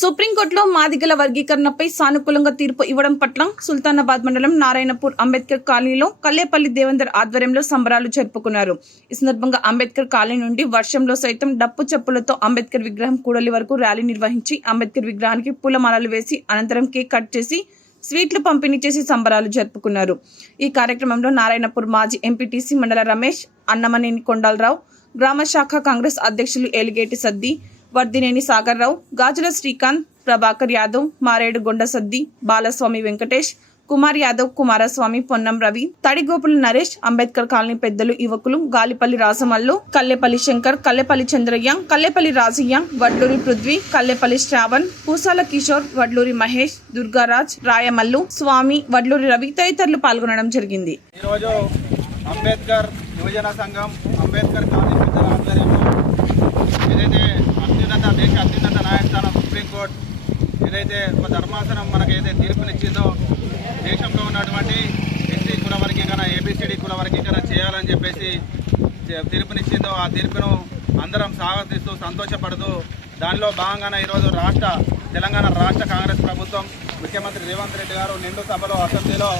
సుప్రీంకోర్టులో మాదిగల వర్గీకరణపై సానుకూలంగా తీర్పు ఇవ్వడం పట్ల సుల్తానాబాద్ మండలం నారాయణపూర్ అంబేద్కర్ కాలనీలో కల్లేపల్లి దేవేందర్ ఆధ్వర్యంలో సంబరాలు జరుపుకున్నారు. ఈ సందర్భంగా అంబేద్కర్ కాలనీ నుండి వర్షంలో సైతం డప్పు చెప్పులతో అంబేద్కర్ విగ్రహం కూడలి వరకు ర్యాలీ నిర్వహించి అంబేద్కర్ విగ్రహానికి పూలమాలలు వేసి అనంతరం కేక్ కట్ చేసి స్వీట్లు పంపిణీ చేసి సంబరాలు జరుపుకున్నారు. ఈ కార్యక్రమంలో నారాయణపూర్ మాజీ ఎంపీటీసీ మండల రమేష్ అన్నమనేని కొండలరావు గ్రామ శాఖ కాంగ్రెస్ అధ్యక్షులు ఏలిగేటి సద్ది వర్దినేని సాగర్రావు గాజుల శ్రీకాంత్ ప్రభాకర్ యాదవ్ మారేడు గొండ సద్ది బాలస్వామి వెంకటేష్ కుమార్ యాదవ్ కుమారస్వామి పొన్నం రవి తడిగోపుల నరేష్ అంబేద్కర్ కాలనీ పెద్దలు యువకులు గాలిపల్లి రాసమల్లు కల్లెపల్లి శంకర్ కల్లెపల్లి చంద్రయ్య కల్లెపల్లి రాజయ్య వడ్లూరి పృథ్వీ కల్లెపల్లి శ్రావణ్ పూసాల కిషోర్ వడ్లూరి మహేష్ దుర్గారాజ్ రాయమల్లు స్వామి వడ్లూరి రవి తదితరులు పాల్గొనడం జరిగింది. ఈరోజు అంబేద్కర్ యువజన సంఘం అంబేద్కర్ కాలనీ పెద్దల ఆధ్వర్యంలో న్యాయస్థానం ఏదైతే ఒక ధర్మాసనం మనకైతే ఏదైతే తీర్పునిచ్చిందో దేశంలో ఉన్నటువంటి ఎస్సీ కుల వర్గీకరణ ఏబిసిడి కుల వర్గీకరణ చేయాలని చెప్పేసి తీర్పునిచ్చిందో ఆ తీర్పును అందరం స్వాగతిస్తూ సంతోషపడుతూ దానిలో భాగంగానే ఈరోజు రాష్ట్ర తెలంగాణ రాష్ట్ర కాంగ్రెస్ ప్రభుత్వం ముఖ్యమంత్రి రేవంత్ రెడ్డి గారు నిండు సభలో అసెంబ్లీలో